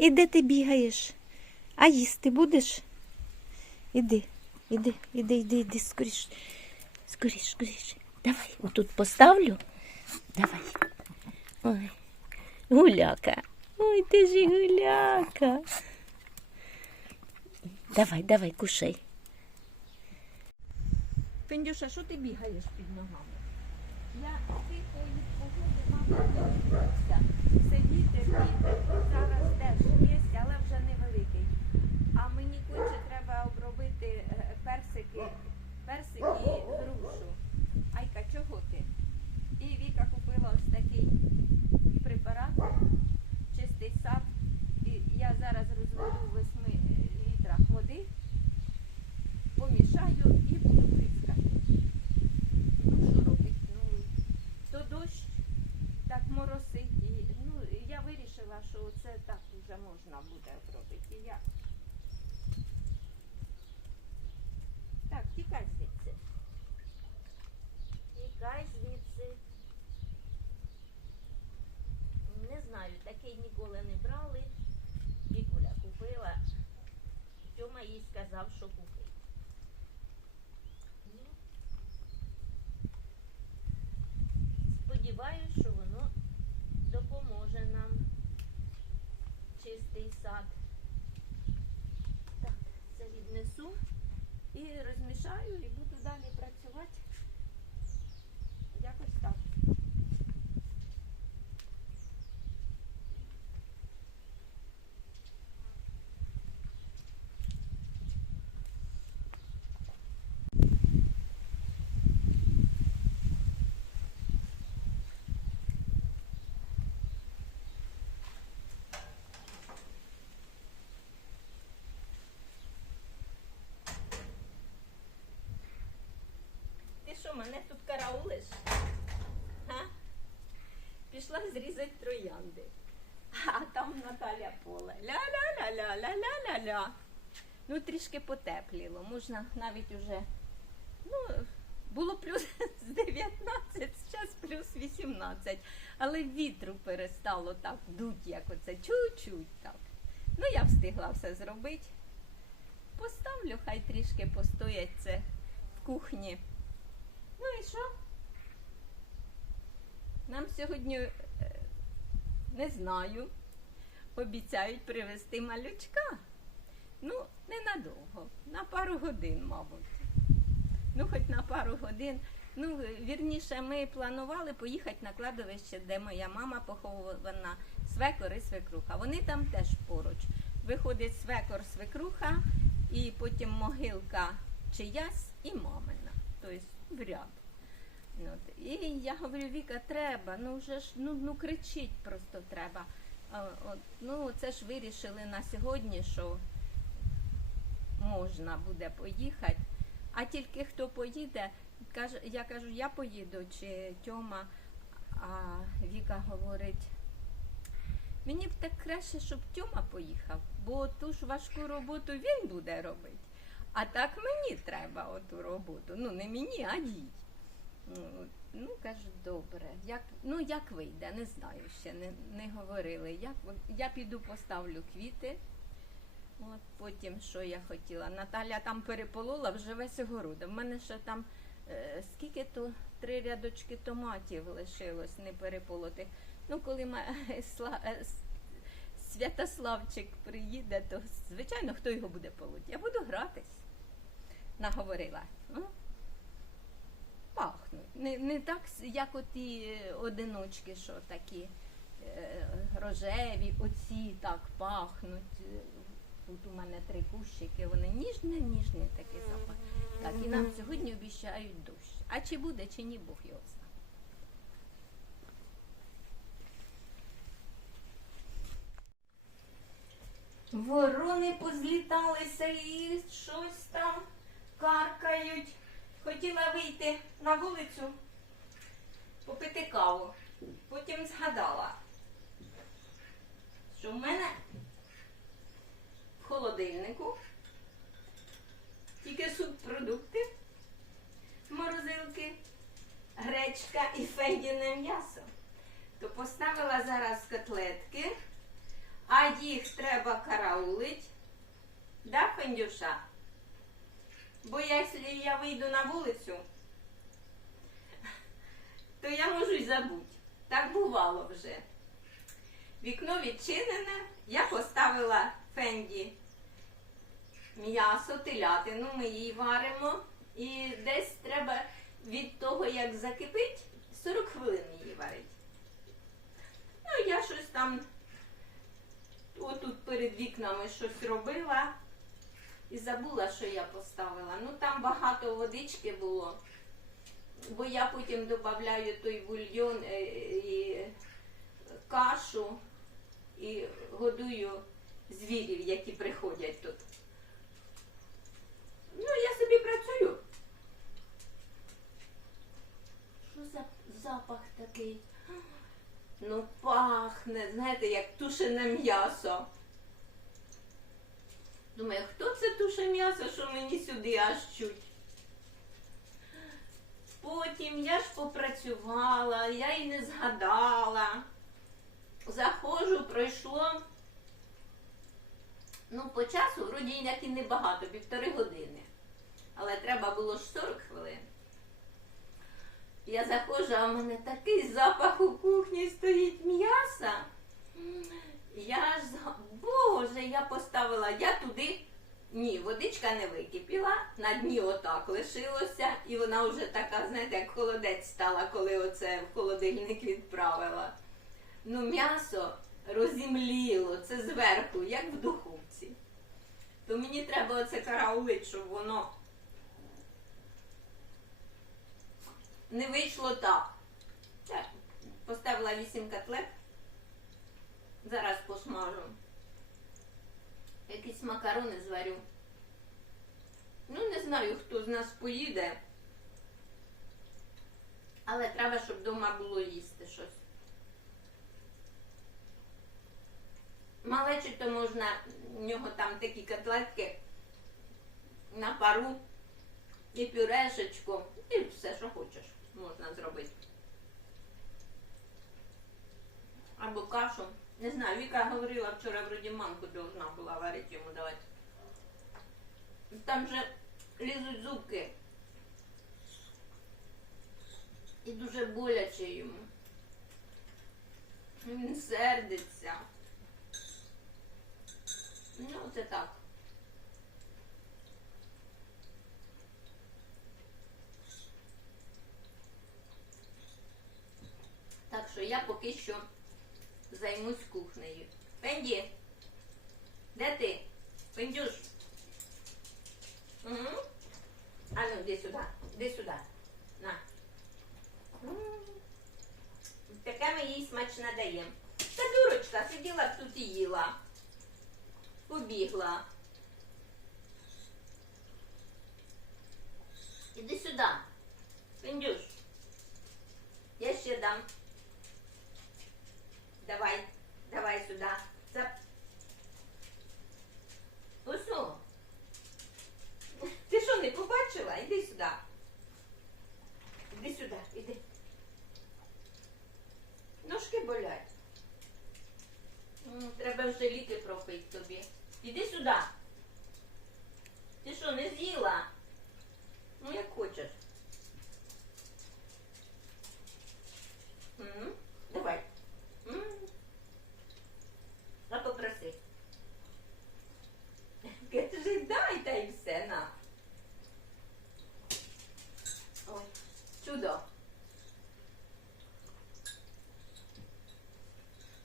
І де ти бігаєш? А їсти будеш? Іди, іди, іди, іди, іди, скоріш. Скоріш, скоріш. Давай, отут поставлю. Давай. Ой. Гуляка. Ой, ти ж і гуляка. Давай, давай, кушай. Пендюша, що ти бігаєш під ногами? Я тихої погоди, мабуть, Це вітер, вітер, зараз теж є, але вже невеликий. А мені конче треба обробити е, персики, персики і грушу. Айка, чого ти? І Віка купила ось такий препарат, чистий сад. І я зараз розведу в 8 літрах води, помішаю і буду прискати. Ну що робити? Ну, то дощ, так моросить. І, ну, я вирішила, що це так вже можна буде зробити. І Я... Так, тікай звідси. Тікай звідси. Не знаю, такий ніколи не брали. Вікуля купила. Тьома їй сказав, що купить. Ну, Сподіваюсь, що воно допоможе нам. Чистий сад. Так, це віднесу і розмішаю і буду далі працювати. Якось так. Ти що, мене тут караулиш? Га? Пішла зрізати троянди. А там Наталя поле. Ля-ля-ля-ля-ля-ля-ля-ля. Ну, трішки потепліло. Можна навіть уже. Ну, було плюс 19, зараз плюс 18. Але вітру перестало так дуть, як оце. Чуть-чуть так. Ну, я встигла все зробити. Поставлю, хай трішки постоять це в кухні. Ну і що? Нам сьогодні е, не знаю. Обіцяють привезти малючка. Ну, ненадовго, на пару годин, мабуть. Ну, хоч на пару годин. Ну, вірніше, ми планували поїхати на кладовище, де моя мама похована, свекор і свекруха. Вони там теж поруч. Виходить свекор, свекруха, і потім могилка чиясь і мамина. Тобто в ряд. От. І я говорю, Віка, треба, ну вже ж ну, ну кричить просто треба. От, ну, це ж вирішили на сьогодні, що можна буде поїхати. А тільки хто поїде, каже, я кажу, я поїду чи Тьома, а Віка говорить, мені б так краще, щоб Тьома поїхав, бо ту ж важку роботу він буде робити. А так мені треба оту роботу. Ну, не мені, а їй. Ну, Ну, кажу, добре. Як, ну, як вийде, не знаю ще, не, не говорили. Як, я піду поставлю квіти. От потім, що я хотіла. Наталя там переполола вже весь огород. У мене ще там е, скільки то три рядочки томатів лишилось не переполоти. Ну, коли ма, Сла- е, Святославчик приїде, то звичайно хто його буде полоти. Я буду гратись. Наговорила. Ну, пахнуть. Не, не так, як оті одиночки, що такі е, рожеві, оці так пахнуть. Е, Тут у мене три кущики, вони ніжні, ніжні такі запах. Так, і нам сьогодні обіцяють дощ. А чи буде, чи ні, Бог його знає. Ворони позліталися і щось там каркають. Хотіла вийти на вулицю, попити каву. Потім згадала, що в мене в холодильнику тільки субпродукти, морозилки, гречка і фендіне м'ясо. То поставила зараз котлетки, а їх треба караулить. Да, Фендюша? Бо якщо я вийду на вулицю, то я можу й забути. Так бувало вже. Вікно відчинене, я поставила Фенді м'ясо, телятину, ми її варимо. І десь треба від того, як закипить, 40 хвилин її варить. Ну, я щось там отут перед вікнами щось робила забула, що я поставила. Ну там багато водички було, бо я потім додаю той бульйон е, і кашу і годую звірів, які приходять тут. Ну, я собі працюю. Що за запах такий? Ну, пахне, знаєте, як тушене м'ясо. Думаю, хто це туше м'ясо, що мені сюди аж чуть? Потім я ж попрацювала, я й не згадала. Заходжу, пройшло. Ну, по часу, вроді як і небагато, півтори години. Але треба було ж 40 хвилин. Я заходжу, а в мене такий запах у кухні стоїть м'яса. Я ж Боже, я поставила, я туди. Ні, водичка не википіла, на дні отак лишилося, і вона вже така, знаєте, як холодець стала, коли оце в холодильник відправила. Ну, м'ясо розімліло, це зверху, як в духовці. То мені треба оце караулить, щоб воно не вийшло так. Так, поставила 8 котлет. Зараз посмажу. Якісь макарони зварю. Ну, не знаю, хто з нас поїде. Але треба, щоб вдома було їсти щось. Малечі то можна, в нього там такі котлетки на пару і пюрешечку, і все, що хочеш, можна зробити. Або кашу. Не знаю, Віка говорила вчора, вроді мамку должна була варити йому давати. Там же лізуть зубки. І дуже боляче йому. Він сердиться. Ну, це так. Так що я поки що займусь кухнею. Пенді, де ти? Пендюш? Угу. А ну, іди сюди, іди сюди. На. М. Таке ми їй смачне даємо. Та дурочка сиділа тут і їла. Побігла. Іди сюди. Пендюш. Я ще дам. Давай, давай сюди. Зап... Усу. Ти що, не побачила? Іди сюди. Іди сюди, іди. Ножки болять. Треба вже ліки пропити тобі. Іди сюди. Ти що, не з'їла? Ну, як хочеш. М, Давай. М. А попроси. Кажи, дай та й все на. Ой, чудо.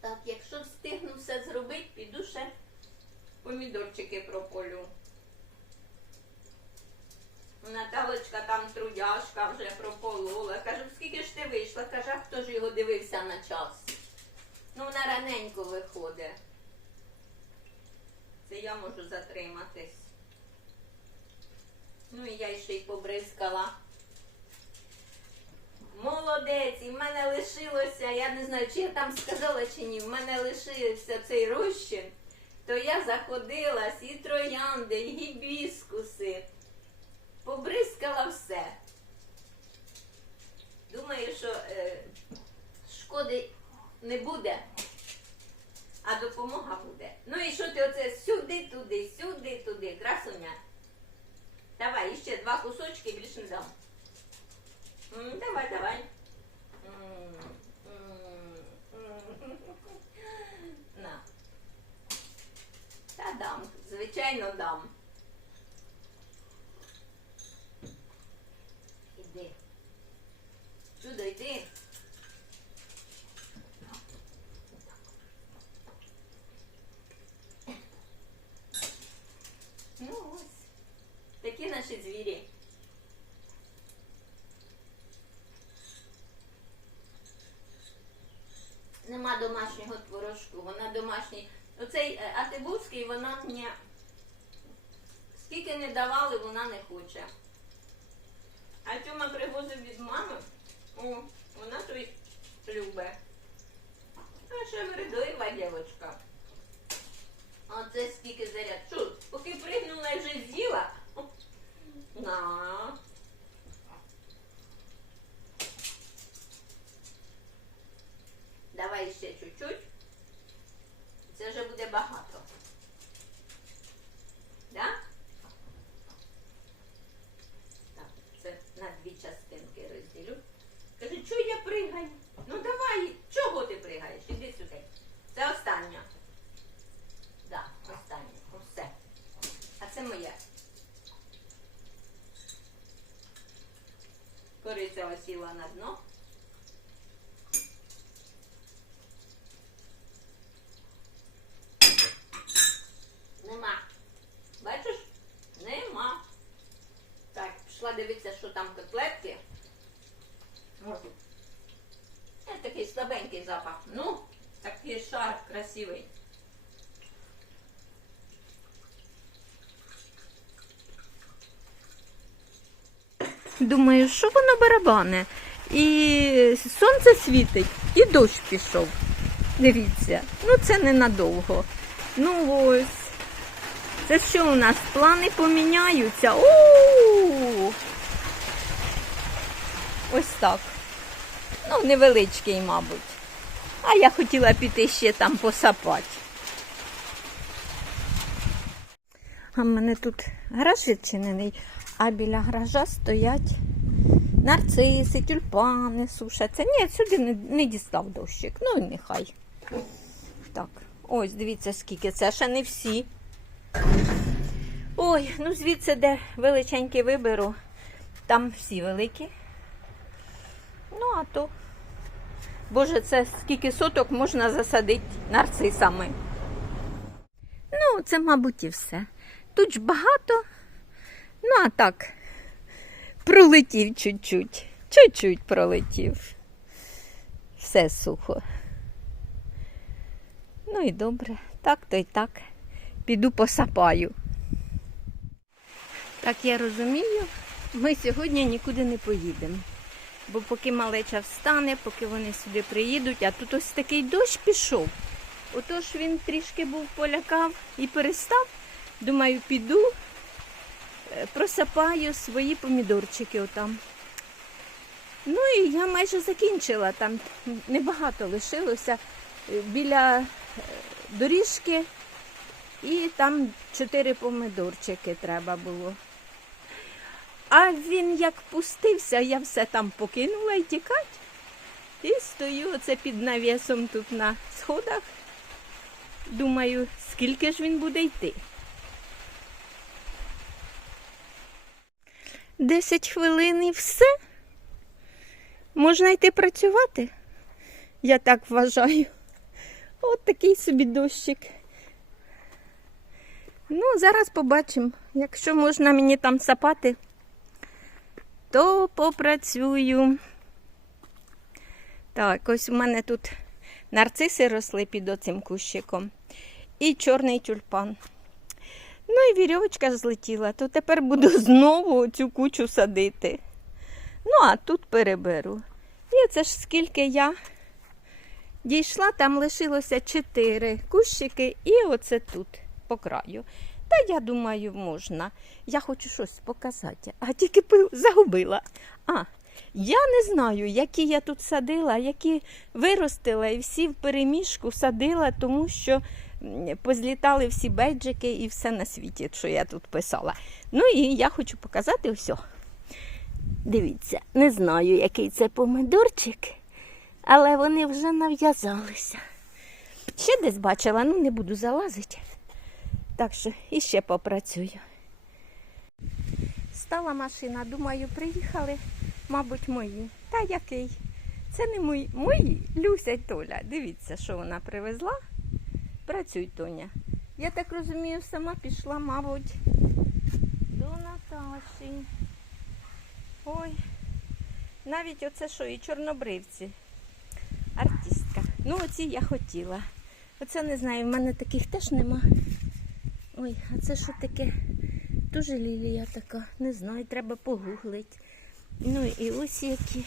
Так, якщо встигну все зробити, піду ще помідорчики прополю. Наталочка там трудяшка вже прополола. Кажу, скільки ж ти вийшла? Каже, а хто ж його дивився на час? Ну, вона раненько виходить. Це я можу затриматись. Ну і я ще й побризкала. Молодець, і в мене лишилося, я не знаю, чи я там сказала чи ні, в мене лишився цей розчин, то я заходилась і троянди, і гібіскуси. Побризкала все. Думаю, що е, шкоди не буде. а допомога буде. Ну і що ти оце сюди, туди, сюди, туди, красуня. Давай, іще два кусочки, більше не дам. Давай, давай. М, м, м. На. Та дам, звичайно дам. Іди. Чудо, йди. Ну ось. Такі наші звірі. Нема домашнього творожку, вона домашній. Оцей е, вона мені скільки не давали, вона не хоче. А Тьома привозив від мами, о, вона то й любить. А ще вредлива дівчинка. Оце скільки заряд. Що, поки пригнула і вже з'їла? На. Давай ще чуть-чуть. Це вже буде багато. Да? Так, це на дві частинки розділю. Кажу, чого я пригаю? Ну давай, чого ти пригаєш? Іди сюди. Це остання. Да, останнє. Все. А це моє. Кориця осіла на дно. Нема. Бачиш? Нема. Так, пішла дивитися, що там котлетки. Ось. Е, такий слабенький запах. Ну, такий шар красивий. Думаю, що воно барабане? І сонце світить, і дощ пішов. Дивіться, ну це ненадовго. Ну ось. Це що у нас? Плани поміняються. У, -у, -у! Ось так. Ну, невеличкий, мабуть. А я хотіла піти ще там посапати. А в мене тут гараж відчинений, а біля гаража стоять нарциси, тюльпани сушаться. Ні, сюди не, не дістав дощик. Ну і нехай. Так, ось дивіться, скільки. Це ще не всі. Ой, ну звідси, де величенький виберу, там всі великі. Ну, а то, боже, це скільки соток можна засадити нарцисами. Ну, це, мабуть, і все. Тут ж багато. Ну, а так, пролетів чуть-чуть. Чуть-чуть пролетів. Все сухо. Ну і добре. Так то й так. Піду посапаю. Так я розумію, ми сьогодні нікуди не поїдемо. Бо поки малеча встане, поки вони сюди приїдуть, а тут ось такий дощ пішов. Отож він трішки був полякав і перестав. Думаю, піду, просапаю свої помідорчики отам. Ну і я майже закінчила, там небагато лишилося біля е, доріжки, і там чотири помідорчики треба було. А він як пустився, я все там покинула і тікать. І стою оце під навісом тут на сходах. Думаю, скільки ж він буде йти. Десять хвилин і все. Можна йти працювати? Я так вважаю. От такий собі дощик. Ну, зараз побачимо. Якщо можна мені там сапати, то попрацюю. Так, ось у мене тут нарциси росли під оцим кущиком. І чорний тюльпан. Ну і вірьовочка злетіла, то тепер буду знову цю кучу садити. Ну, а тут переберу. І це ж скільки я дійшла, там лишилося чотири кущики, і оце тут по краю. Та я думаю, можна. Я хочу щось показати, а тільки загубила. А, Я не знаю, які я тут садила, які виростила і всі в переміжку садила, тому що позлітали всі бейджики і все на світі, що я тут писала. Ну і я хочу показати все. Дивіться, не знаю, який це помидорчик, але вони вже нав'язалися. Ще десь бачила, ну не буду залазити. Так що іще попрацюю. Стала машина, думаю, приїхали, мабуть, мої. Та який? Це не мої, мої Люся й Толя. Дивіться, що вона привезла. Працюй, Тоня. Я так розумію, сама пішла, мабуть, до Наташі. Ой, навіть оце що, і чорнобривці. Артистка. Ну, оці я хотіла. Оце не знаю, в мене таких теж нема. Ой, а це що таке? Дуже лілія така, не знаю, треба погуглити. Ну і ось які.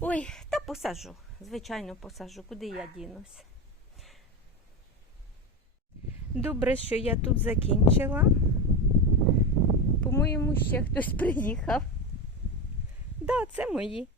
Ой, та посажу. Звичайно, посажу, куди я дінусь. Добре, що я тут закінчила. По-моєму, ще хтось приїхав. Да, це мої.